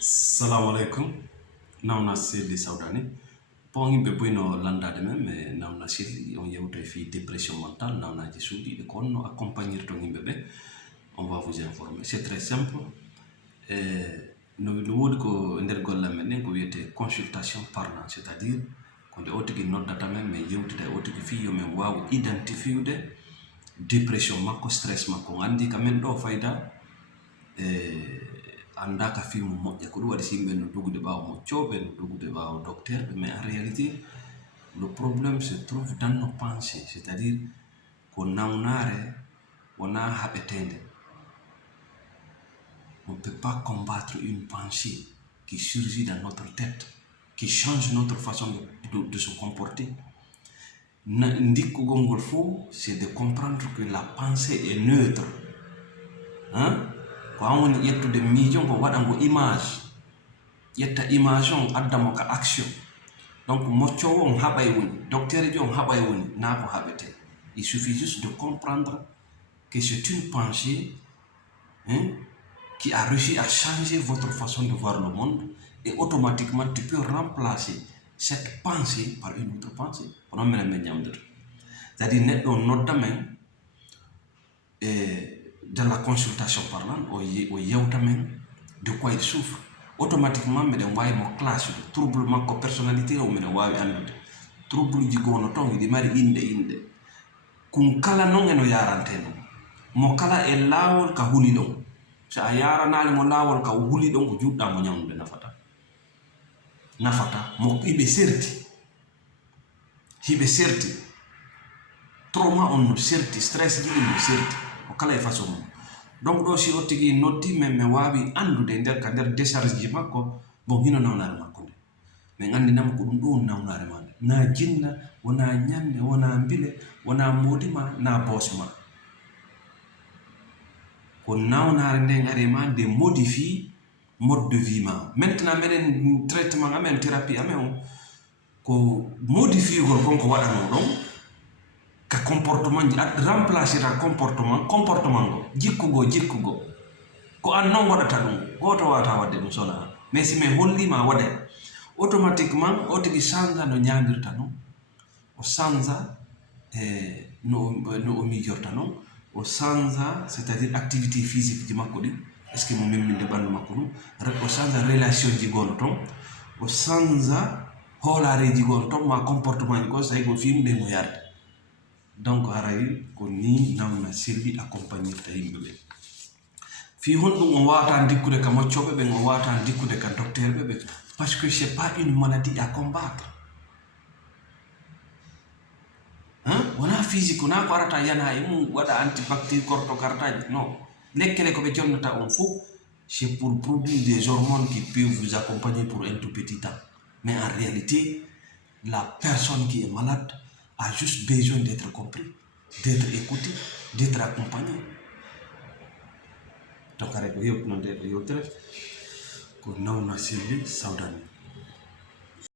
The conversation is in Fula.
Salam alaikum. Nauna Sidi Saudani. Pongi bebuino landa de même, nauna Sidi, on y a eu dépression mentale, nauna Jesudi, de qu'on accompagner ton bébé. On va vous informer. C'est très simple. Nous le ko ndergol la menen ko wiete consultation parlant, c'est-à-dire qu'on de otigi noddata men mais yewtida otigi fiyo men wawu identifiude dépression makko stress makko andi kamen do fayda andaka film moƴƴa ko ɗum waɗi simɓe no dogude ɓawo moccoɓe no dogude ɓawo docteur mais en réalité le problème se trouve dans nos pensées, c'est-à-dire ko nawnare wona haɓetede. On ne peut pas combattre une pensée qui surgit dans notre tête, qui change notre façon de se comporter. Ndikugongol fou, c'est de comprendre que la pensée est neutre. Quand on y a tout de millions, on voit dans image. Il y a une image, on a dans action. Donc, mocho on habayouni, docteur on habayouni, n'a pas habité. Il suffit juste de comprendre que c'est une pensée qui a réussi à changer votre façon de voir le monde et automatiquement tu peux remplacer cette pensée par une autre pensée. C'est-à-dire, notamment, dans la consultation parlante, de quoi il souffre. Automatiquement, mais mon classe, trouble ma personnalité ou mais trouble du gonoton, il démarre inde. Kun kala non eno yaranteno. Mo kala e lawol ka huli don. So a yaranali mo lawol ka huli don ko judda mo nyamde nafata mo ibe serti trauma on no serti stress ji no serti o kala e façon donc do si ottigi notti men me wawi andude der décharge ji makko bon hino nawnare makko de mais ngandi nam ko dum do nawnare man na jinna wona nyande wona mbile wona modima na bosma ko nawnare nde ngari ma de modifie mode de vie ma maintenant menen traitement amen thérapie amen ko modifie gol kon ko wadano don ka comportement ji remplacer ta comportement go jikkugo ko an non wadata dum goto wata wadde dum sona mais si me hollima wade automatiquement o tigi change no nyamirta non o change no o mijorta non o change c'est-à-dire activité physique di makko di est ce que mo memminde bandu makko dum o change relation ji gono ton o change holare ji gono ton ma comportement ko say ko fimde mo yarde donc haray ko ni namna servi accompagner ta yimbe fi honɗum on wawata dikkude ka moccoɓe ɓe on wawata dikkude ka docteur ɓe parce que c'est pas une maladie à combattre. Wona physique wona ko arata yana e mum waɗa antibactérie cortocartaji non lekkele ko ɓe jonnata on fou c'est pour produire des hormones qui peuvent vous accompagner pour un tout petit temps, mais en réalité la personne qui est malade a juste besoin d'être compris, d'être écouté, d'être accompagné. Donc avec ko yewtuno nde ɗo yewtere ko Nauna Sidi Saudani.